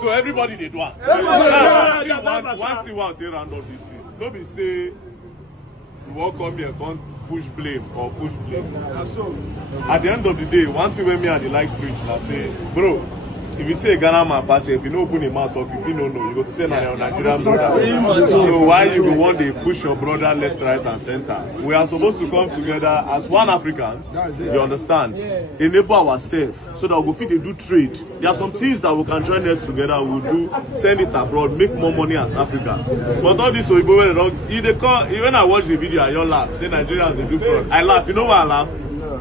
So everybody did one. One thing they round up this thing. Nobody say you won't come here, can't push blame or push blame. At the end of the day, one thing when me and the like preach, I say, bro, if you say Ghana man pass, if you don't open your mouth up, if you don't know, you go to say na your Nigerian brother. So why you go one day push your brother left, right, and center? We are supposed to come together as one Africans. You understand? Enable ourselves so that we go fit dey do trade. There are some things that we can join us together. We'll do, send it abroad, make more money as Africa. But all this Oyibo wey don't. Even I watch the video, I don't laugh. Say Nigerians they do fraud. I laugh. You know why I laugh?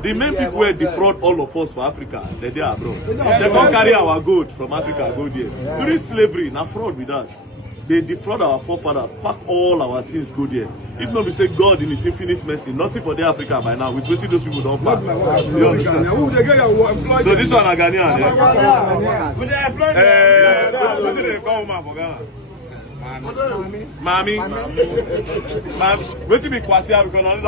The main people who defraud all of us for Africa, they're there abroad. They can't carry our gold from Africa, go there. During slavery, now fraud with us. They defraud our forefathers, pack all our things, go there. If not, we say God in his infinite mercy, nothing for the Africa by now. With waiting those people don't pack. You understand? So this one a Ghanaian. What did they call man for Ghana? Mami. Wait till me Kwasia because okay.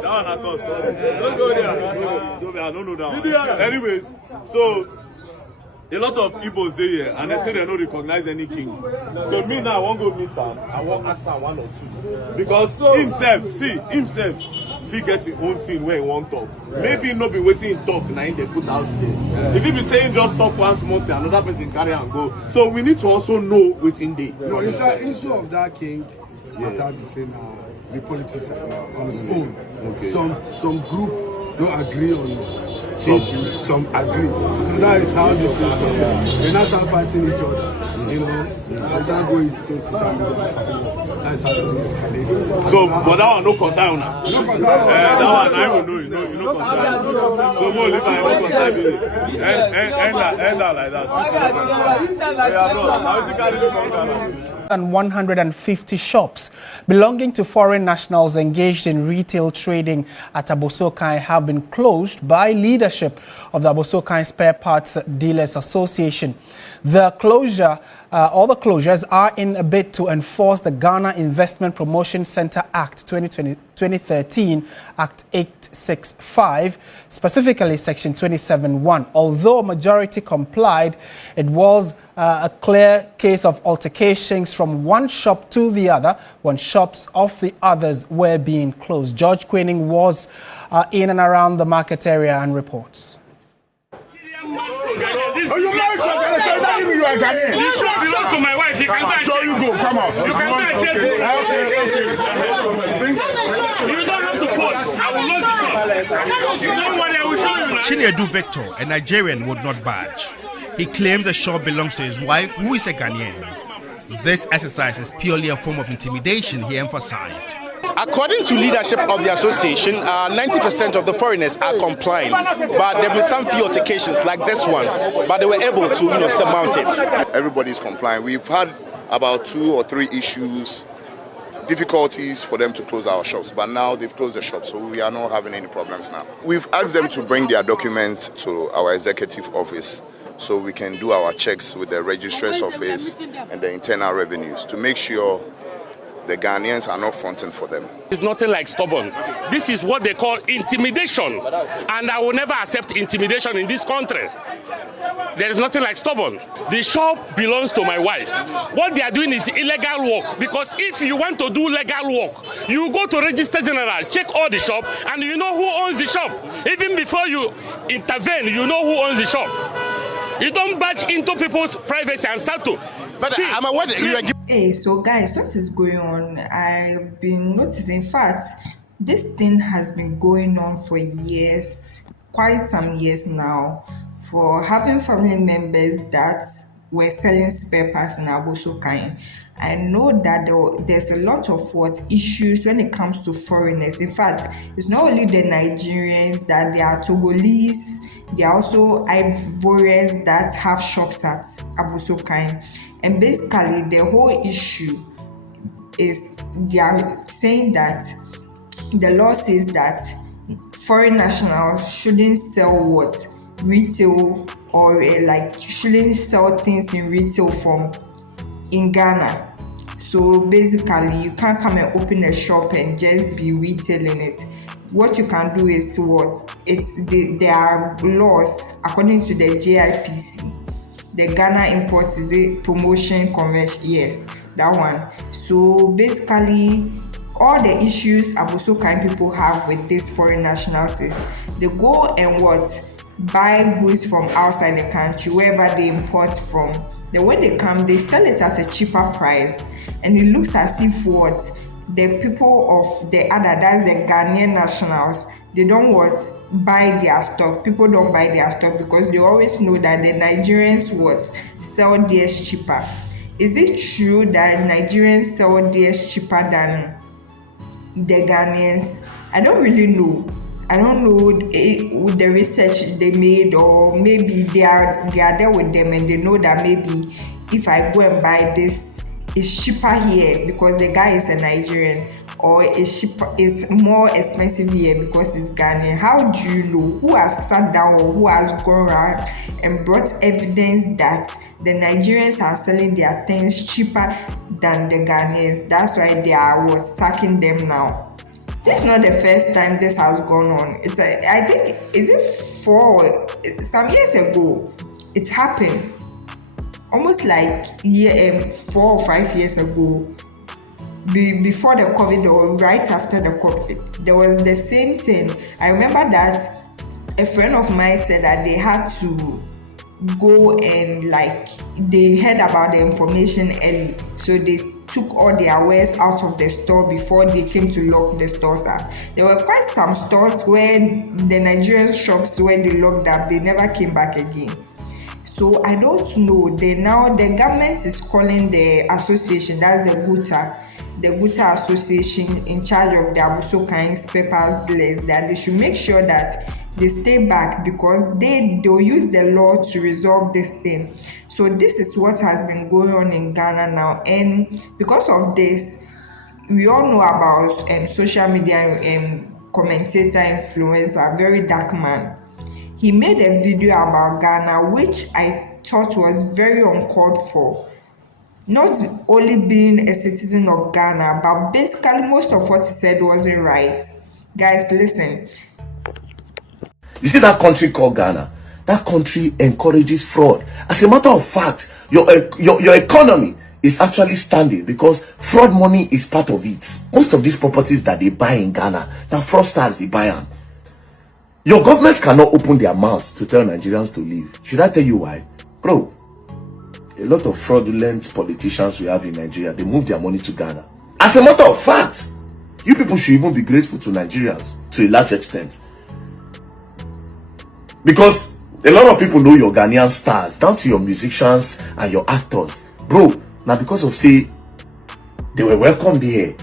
That one I call sorry. Don't go there. I don't know that one. Anyways, so a lot of Igbos dey here and they say they don't recognize any king. So me now I won't go meet him. I won't ask him one or two. Because himself, if he gets his own thing where he won't talk. Maybe not be waiting in talk now they put out there. If he be saying just talk once more, another person carry and go. So we need to also know within day. No, it's the issue of that king that be saying the politics on his own. Okay. Some group don't agree on his issues, some agree. So that is how this thing starts. They now start fighting each other. You know, and then go into social media. That's how the thing escalates. So, but that one no concern now. No concern. That one I will know. You know concern. So more if I no concern me. End that like that. And 150 shops belonging to foreign nationals engaged in retail trading at Abossey have been closed by leadership of the Abossey Spare Parts Dealers Association. The closures are in a bid to enforce the Ghana Investment Promotion Center Act 2013, Act 865, specifically Section 27(1). Although a majority complied, it was a clear case of altercations from one shop to the other when shops of the others were being closed. George Queening was in and around the market area and reports. This shop belongs to my wife. You can go and check. You go. Come on. You can go and check. You don't have to post. I will not do. Don't worry, I will show you now. Chinedu Victor, a Nigerian, would not budge. He claims the shop belongs to his wife, who is a Ghanaian. This exercise is purely a form of intimidation, he emphasized. According to leadership of the association, 90% of the foreigners are complying, but there have been some few altercations like this one, but they were able to surmount it. Everybody is complying. We've had about 2 or 3 issues, difficulties for them to close our shops, but now they've closed the shops, so we are not having any problems now. We've asked them to bring their documents to our executive office so we can do our checks with the registrar's office and the internal revenues to make sure the Ghanaians are not fronting for them. It's nothing like stubborn. This is what they call intimidation. And I will never accept intimidation in this country. There is nothing like stubborn. The shop belongs to my wife. What they are doing is illegal work. Because if you want to do legal work, you go to Register General, check all the shop, and you know who owns the shop. Even before you intervene, you know who owns the shop. You don't barge into people's privacy and start to. But I'm aware that you are giving. Hey, so guys, what is going on? I've been noticing, in fact, this thing has been going on for years, quite some years now, for having family members that were selling spare parts in Abossey. I know that there's a lot of issues when it comes to foreigners. In fact, it's not only the Nigerians, that they are Togolese, there are also Ivorians that have shops at Abossey. And basically, the whole issue is they are saying that the law says that foreign nationals shouldn't sell retail or shouldn't sell things in retail in Ghana. So basically, you can't come and open a shop and just be retailing it. what you can do is what? There are laws according to the JIPC. The Ghana Import is a Promotion Convention. Yes, that one. So basically, all the issues Abossey people have with these foreign nationals is they go and what? Buy goods from outside the country, wherever they import from. Then when they come, they sell it at a cheaper price. And it looks as if what? The people of the other, that's the Ghanaian nationals, they don't what? Buy their stock. People don't buy their stock because they always know that the Nigerians what? Sell theirs cheaper. Is it true that Nigerians sell theirs cheaper than the Ghanaians? I don't really know. I don't know with the research they made, or maybe they are there with them and they know that maybe if I go and buy this, it's cheaper here because the guy is a Nigerian, or it's more expensive here because it's Ghanaian. How do you know? Who has sat down or who has gone around and brought evidence that the Nigerians are selling their things cheaper than the Ghanaians? That's why they are sacking them now. This is not the first time this has gone on. I think, is it some years ago, it happened. Almost like 4 or 5 years ago, before the COVID or right after the COVID, there was the same thing. I remember that a friend of mine said that they had to go and they heard about the information early, so they took all their wares out of the store before they came to lock the stores up. There were quite some stores where the Nigerian shops where they locked up, they never came back again. So I don't know. Now the government is calling the association, that's the Guta Association, in charge of the Abossey papers list, that they should make sure that they stay back because they'll use the law to resolve this thing. So this is what has been going on in Ghana now, and because of this, we all know about social media commentator influencer Verydarkman. He made a video about Ghana, which I thought was very uncalled for. Not only being a citizen of Ghana, but basically most of what he said wasn't right. Guys, listen. You see that country called Ghana? That country encourages fraud. As a matter of fact, your economy is actually standing because fraud money is part of it. Most of these properties that they buy in Ghana, now fraudsters, they buy them. Your government cannot open their mouths to tell Nigerians to leave. Should I tell you why? Bro, a lot of fraudulent politicians we have in Nigeria, they move their money to Ghana. As a matter of fact, you people should even be grateful to Nigerians to a large extent. Because a lot of people know your Ghanaian stars, down to your musicians and your actors. Bro, now because of say, they were welcomed here.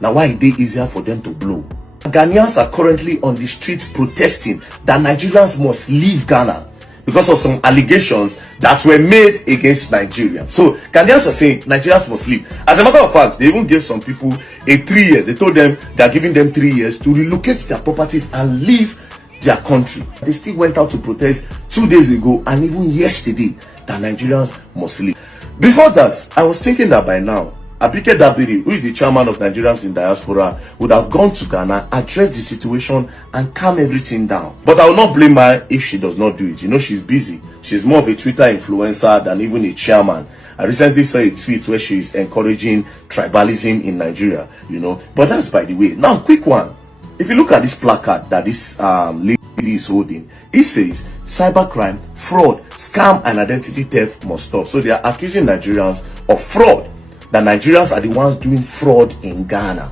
Now why is it easier for them to blow? Ghanaians are currently on the street protesting that Nigerians must leave Ghana because of some allegations that were made against Nigerians. So Ghanaians are saying Nigerians must leave. As a matter of fact, they even gave some people 3 years. They told them they are giving them 3 years to relocate their properties and leave their country. They still went out to protest 2 days ago and even yesterday that Nigerians must leave. Before that, I was thinking that by now, Abike Dabiri, who is the chairman of Nigerians in diaspora, would have gone to Ghana, addressed the situation and calm everything down. But I will not blame her if she does not do it. You know, she's busy. She's more of a Twitter influencer than even a chairman. I recently saw a tweet where she is encouraging tribalism in Nigeria, you know. But that's by the way. Now, quick one. If you look at this placard that this lady is holding, it says cybercrime, fraud, scam and identity theft must stop. So they are accusing Nigerians of fraud. That Nigerians are the ones doing fraud in Ghana.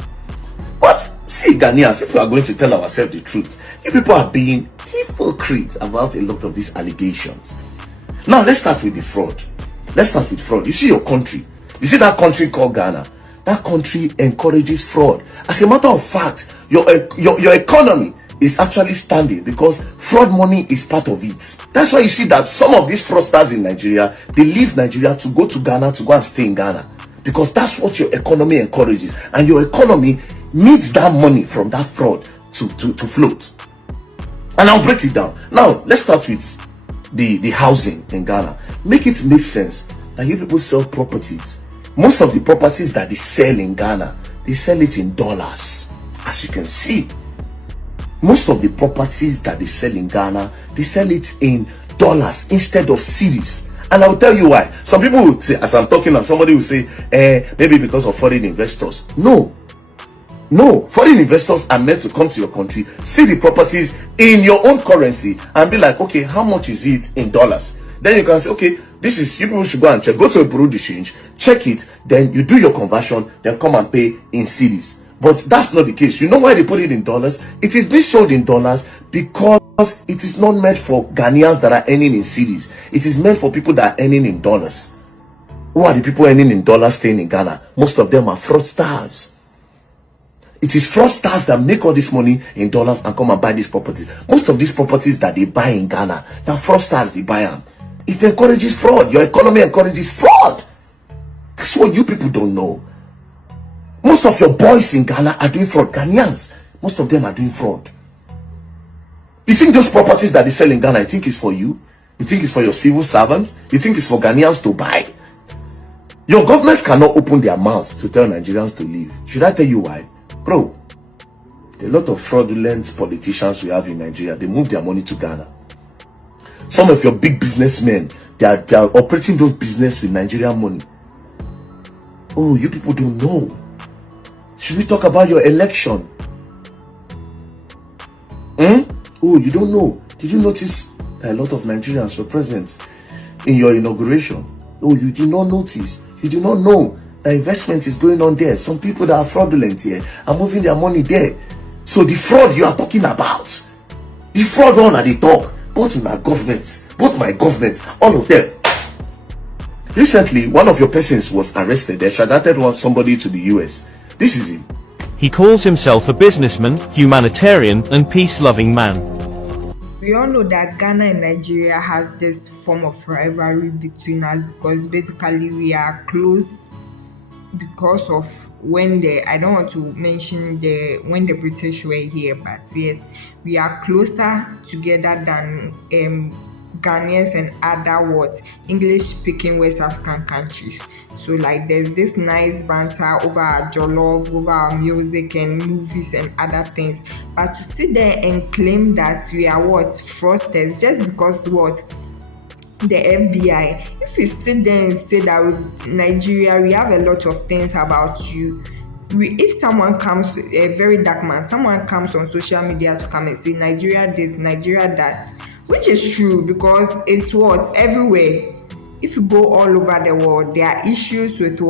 But see, Ghanaians, if we are going to tell ourselves the truth, you people are being hypocrites about a lot of these allegations. Now let's start with the fraud. Let's start with fraud. You see your country. You see that country called Ghana. That country encourages fraud. As a matter of fact, your economy is actually standing because fraud money is part of it. That's why you see that some of these fraudsters in Nigeria, they leave Nigeria to go to Ghana to go and stay in Ghana. Because that's what your economy encourages. And your economy needs that money from that fraud to float. And I'll break it down. Now, let's start with the housing in Ghana. Make it make sense that you people sell properties. Most of the properties that they sell in Ghana, they sell it in dollars. As you can see, Most of the properties that they sell in Ghana, they sell it in dollars instead of cedis. And I will tell you why. Some people would say, as I'm talking now, somebody will say, maybe because of foreign investors. No, foreign investors are meant to come to your country, see the properties in your own currency, and be like, okay, how much is it in dollars? Then you can say, okay, this is, you people should go and check. Go to a bureau de change, check it, then you do your conversion, then come and pay in cedis. But that's not the case. You know why they put it in dollars? It is being sold in dollars because it is not meant for Ghanaians that are earning in cedis. It is meant for people that are earning in dollars. Who are the people earning in dollars staying in Ghana? Most of them are fraudsters. It is fraudsters that make all this money in dollars and come and buy these properties. Most of these properties that they buy in Ghana, now fraudsters, they buy them. It encourages fraud. Your economy encourages fraud. That's what you people don't know. Most of your boys in Ghana are doing fraud. Ghanaians, most of them are doing fraud. You think those properties that they sell in Ghana, you think it's for you? You think it's for your civil servants? You think it's for Ghanaians to buy? Your government cannot open their mouths to tell Nigerians to leave. Should I tell you why? Bro, a lot of fraudulent politicians we have in Nigeria, they move their money to Ghana. Some of your big businessmen, they are operating those business with Nigerian money. Oh, you people don't know. Should we talk about your election? Oh, you don't know. Did you notice that a lot of Nigerians were present in your inauguration? Oh, you did not notice. You do not know that investment is going on there. Some people that are fraudulent here are moving their money there. So the fraud you are talking about, the fraud on at the top, both my government, all of them. Recently, one of your persons was arrested. They extradited somebody to the US. This is him. He calls himself a businessman, humanitarian, and peace-loving man. We all know that Ghana and Nigeria has this form of rivalry between us because basically we are close because of when I don't want to mention when the British were here, but yes, we are closer together than Ghanaians and other English-speaking West African countries. So like there's this nice banter over our jollof, over our music and movies and other things. But to sit there and claim that we are fraudsters just because the FBI, if you sit there and say that with Nigeria, we have a lot of things about you. If someone comes, a Verydarkman, someone comes on social media to come and say Nigeria this, Nigeria that, which is true because it's everywhere. If you go all over the world, there are issues with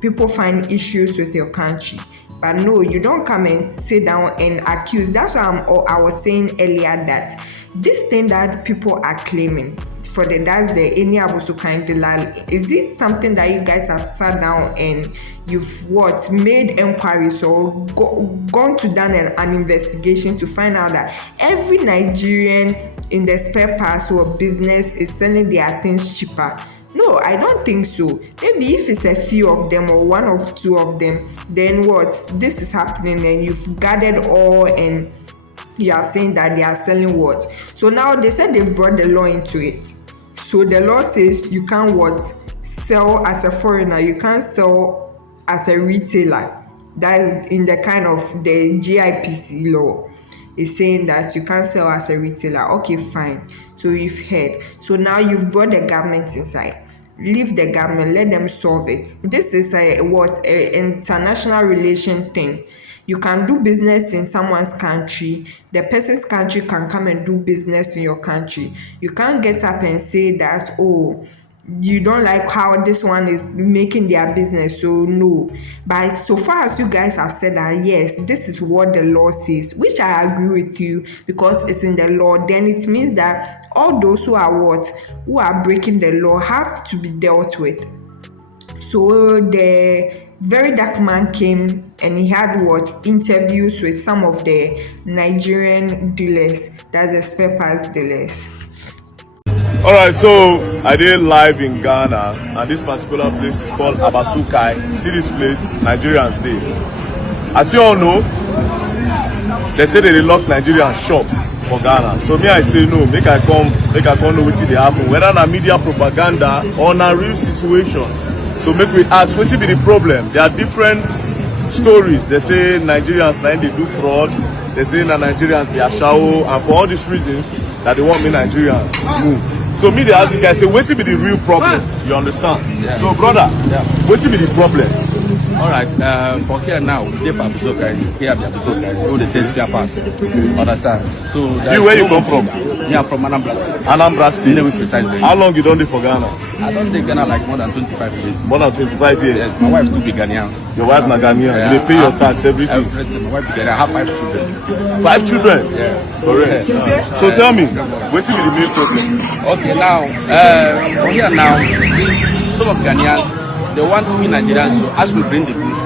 people find issues with your country. But no, you don't come and sit down and accuse. That's why I was saying earlier that this thing that people are claiming that's the any Abossey Delal. Is this something that you guys have sat down and you've made inquiries or gone to done an investigation to find out that every Nigerian in the spare parts or business is selling their things cheaper? No, I don't think so. Maybe if it's a few of them or one or two of them, then this is happening and you've gathered all and you are saying that they are selling So now they said they've brought the law into it. So the law says you can't sell as a foreigner, you can't sell as a retailer. That is in the kind of the GIPC law. It's saying that you can't sell as a retailer. Okay, fine. So you've heard. So now you've brought the government inside. Leave the government, let them solve it. This is a international relation thing. You can do business in someone's country. The person's country can come and do business in your country. You can't get up and say that, oh, you don't like how this one is making their business, so no. But so far as you guys have said that, yes, this is what the law says, which I agree with you because it's in the law, then it means that all those who are breaking the law have to be dealt with. So the Verydarkman came and he had interviews with some of the Nigerian dealers, that's the spare parts dealers. Alright, so I did live in Ghana, and this particular place is called Abossey. See this place, Nigerians did. As you all know, they say they lock Nigerian shops for Ghana. So me, I say no, make I come know what they happen, whether na media propaganda or na real situation. So make we ask, what be the problem? There are different stories. They say Nigerians they do fraud. They say that Nigerians be a show, and for all these reasons that they want me Nigerians move. So me, they ask you guys, say, what will be the real problem? You understand? Yeah. So brother, what will be the problem? All right, for here now, we have Abossey, here at Abossey, who the sales spare parts. Understand? So where you come from? Yeah, from Anambra State. Anambra State. Precisely. How long you done it for Ghana? I don't take Ghana like more than 25 years. More than 25 years? Yes, my wife too be Ghanaian. Your wife na Ghanaian? Yeah, they pay your tax, everything? Everything. My wife be Ghanaian. I have 5 children. 5 children? Yeah. Correct. Yeah. So tell me, what will be the main problem? Okay, now, for here now, some of Ghanaians, they want to be Nigerians, so as we bring the goods,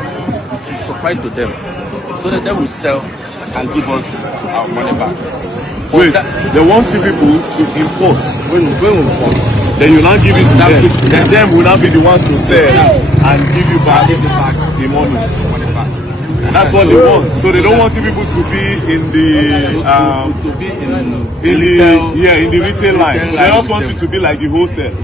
we should supply to them, so that they will sell and give us our money back. Wait, they want you people to import. When we import, then you now give it to them. Then them will not be the ones to sell and give you back the money. That's what they want. So they don't want you people to be in the in the retail line. So they also want you to be like the wholesale.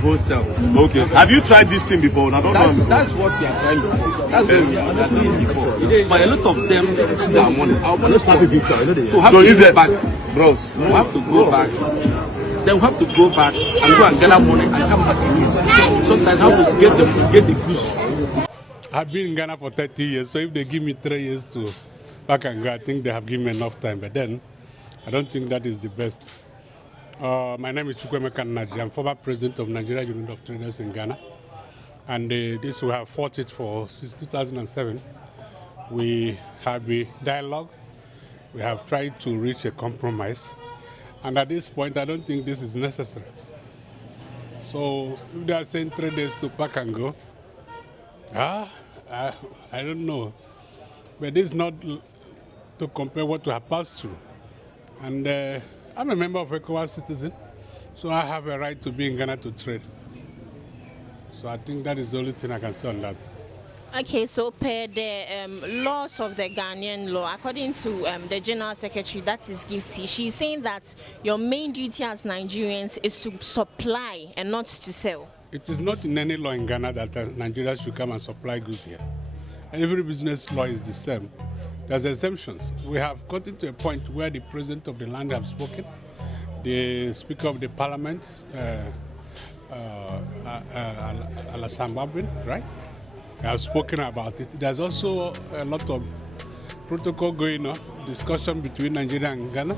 Okay. Have you tried this thing before? I don't know. That's what we are trying before. That's what we are doing before. But a lot of them see our money. Our money is not a picture. So if they back, bros, we have to go back. Then we have to go back and go and get our money and come back again. Sometimes I have to get the goods. I've been in Ghana for 30 years, so if they give me 3 years to back and go, I think they have given me enough time. But then, I don't think that is the best. My name is Nigerian. I'm former president of Nigerian Union of Traders in Ghana. And this we have fought it for since 2007. We have a dialogue. We have tried to reach a compromise. And at this point, I don't think this is necessary. So if they are saying 3 days to pack and go, I don't know. But this is not to compare what we have passed through. And I'm a member of ECOWAS citizen, so I have a right to be in Ghana to trade. So I think that is the only thing I can say on that. Okay, so per the laws of the Ghanaian law, according to the General Secretary, that is Gifty, she's saying that your main duty as Nigerians is to supply and not to sell. It is not in any law in Ghana that Nigerians should come and supply goods here. And every business law is the same. There's exemptions. We have gotten to a point where the president of the land have spoken, the speaker of the parliament, Alassane, right? Have spoken about it. There's also a lot of protocol going on, discussion between Nigeria and Ghana.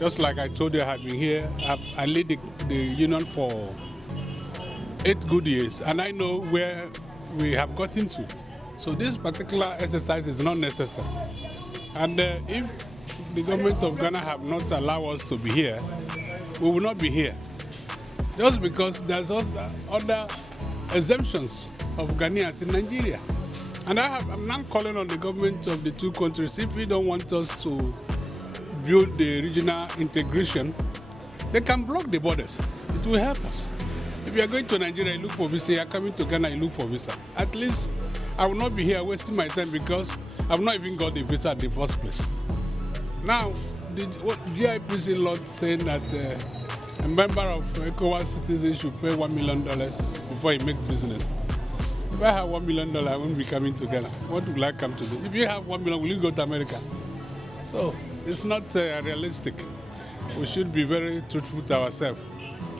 Just like I told you, I have been here. I lead the union for 8 good years, and I know where we have gotten to. So this particular exercise is not necessary. And if the government of Ghana have not allowed us to be here, we will not be here. Just because there's also other exemptions of Ghanaians in Nigeria. And I'm now calling on the government of the 2 countries, if we don't want us to build the regional integration, they can block the borders. It will help us. If you are going to Nigeria, you look for visa. You are coming to Ghana, you look for visa. At least I will not be here wasting my time because I've not even got the visa at the first place. Now, what GIPC law saying that a member of ECOWAS citizen should pay $1 million before he makes business. If I have $1 million, I won't be coming to Ghana. What will I come to do? If you have $1 million, will you go to America? So it's not realistic. We should be very truthful to ourselves.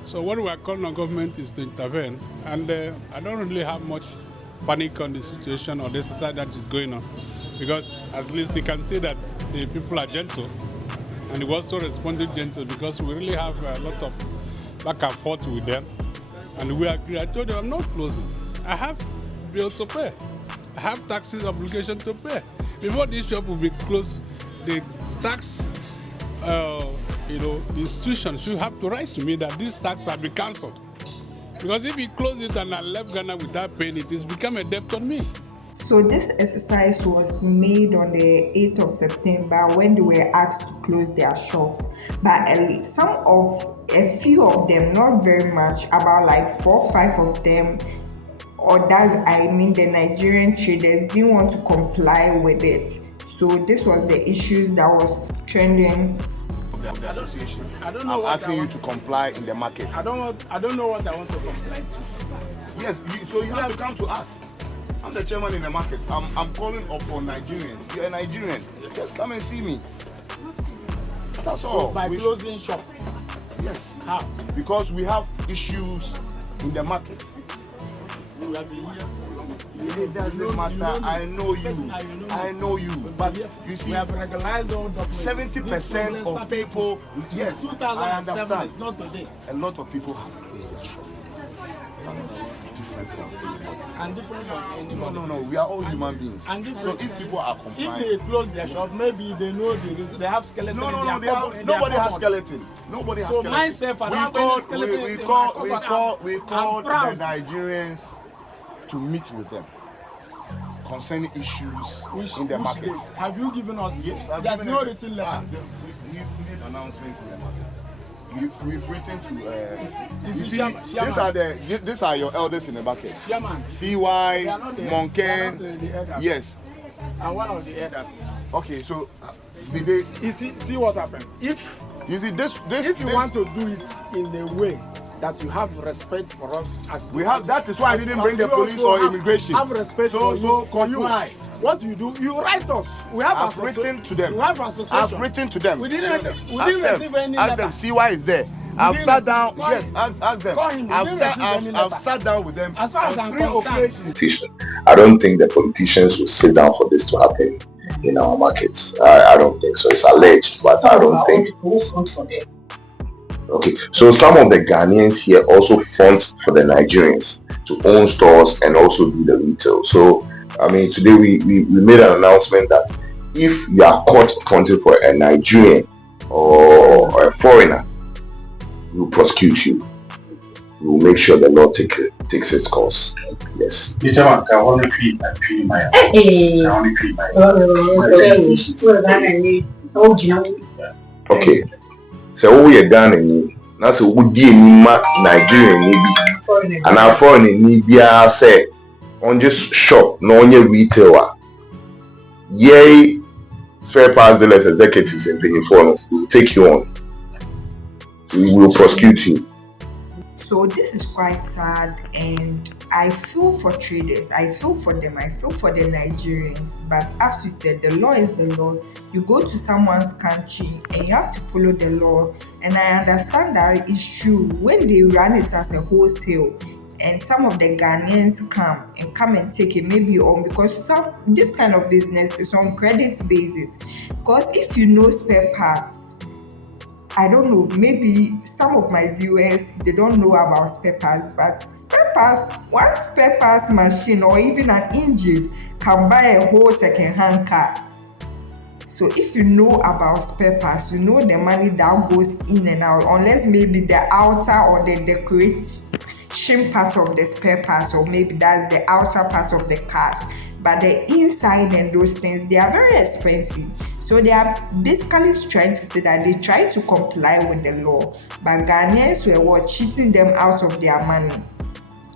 So what we are calling on government is to intervene. And I don't really have much panic on the situation or the society that is going on. Because at least you can see that the people are gentle. And we also responded gentle because we really have a lot of back and forth with them. And we agree. I told them I'm not closing. I have bills to pay. I have taxes obligation to pay. Before this shop will be closed, the tax, the institution should have to write to me that this tax will be cancelled. Because if he closed it and I left Ghana without paying it, it's become a debt on me. So this exercise was made on the 8th of September when they were asked to close their shops. But a few of them, not very much, about like 4 or 5 of them, the Nigerian traders didn't want to comply with it. So this was the issues that was trending. The association. I'm asking you to comply in the market. I don't know what I want to comply to. Yes, so you have to come to us. I'm the chairman in the market. I'm calling upon Nigerians. You're a Nigerian. Just come and see me. That's So all. by closing shop. Yes. How? Because we have issues in the market. We have been here for long. It doesn't matter. I know you. I know you. But you see, we have regularized all documents. 70% of people, yes, I 2007, understand. it's not today. A lot of people have closed their shop. They are not different from anybody. And different from anybody. No. We are all human beings. And so if people are complying, if they close their shop, maybe they know the reason. They have skeleton. No, nobody has skeleton. Nobody has skeleton. Myself, I don't have any skeleton. We call the Nigerians to meet with them concerning issues in the market. Days? Have you given us? Yes, there's no written letter. We've made announcements in the market. We've written to. These are your elders in the market. Chairman. CY, Monken. Yes. And one of the elders. Okay, so did they? You see what happened? If you see this, if you want to do it in a way that you have respect for us as we have, that is why I didn't bring the police or immigration. Have respect for you. What you do, you write us. We have I've written to them. We have association. I've written to them. We didn't receive any letter. Ask them. CY is there. I've sat down. Yes, ask them. I've sat down with them. As far as I'm concerned. I don't think the politicians will sit down for this to happen in our markets. I don't think so. It's alleged, but I don't think. Okay, so some of the Ghanaians here also front for the Nigerians to own stores and also do the retail. So, I mean, today we made an announcement that if you are caught fronting for a Nigerian or a foreigner, we will prosecute you. We will make sure the law takes its course. Yes. Okay. So we are done in that's a would be Nigerian maybe and our foreign in Libya say on just shop no on your retailer. Yay spare parts dealers executives and paying for will take you on. We will prosecute you. So this is quite sad, and I feel for traders, I feel for them, I feel for the Nigerians. But as you said, the law is the law. You go to someone's country and you have to follow the law. And I understand that it's true when they run it as a wholesale and some of the Ghanaians come and take it maybe on, because this kind of business is on credit basis. Because if you know spare parts, I don't know, maybe some of my viewers, they don't know about spare parts, but spare parts, one spare parts machine or even an engine can buy a whole second-hand car. So if you know about spare parts, you know the money that goes in and out, unless maybe the outer or the decoration part of the spare parts, or maybe that's the outer part of the cars. But the inside and those things, they are very expensive. So they are basically trying to say that they try to comply with the law, but Ghanaians were cheating them out of their money.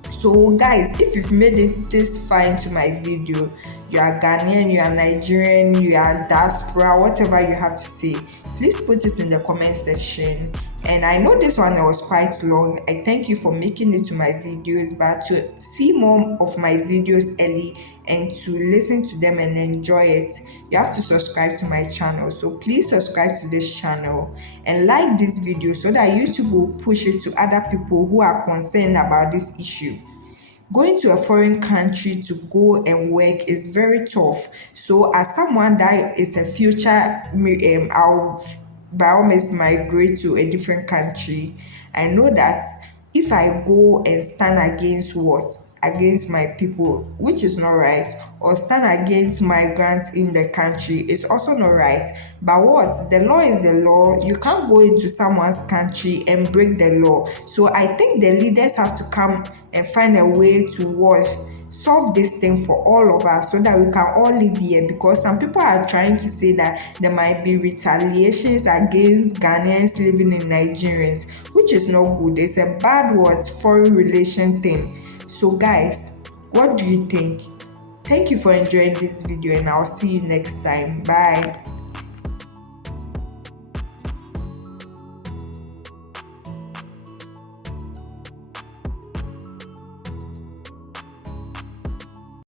So guys, if you've made it this far into my video, you are Ghanaian, you are Nigerian, you are diaspora, whatever you have to say, please put it in the comment section. And I know this one was quite long. I thank you for making it to my videos, but to see more of my videos early and to listen to them and enjoy it, you have to subscribe to my channel. So please subscribe to this channel and like this video so that YouTube will push it to other people who are concerned about this issue. Going to a foreign country to go and work is very tough. So as someone that is a future, I'll by all means migrate to a different country. I know that if I go and stand against my people, which is not right, or stand against migrants in the country, it's also not right. But what? The law is the law. You can't go into someone's country and break the law. So I think the leaders have to come and find a way to solve this thing for all of us so that we can all live here, because some people are trying to say that there might be retaliations against Ghanaians living in Nigerians, which is not good. It's a bad foreign relation thing. So guys, what do you think? Thank you for enjoying this video, and I'll see you next time. Bye.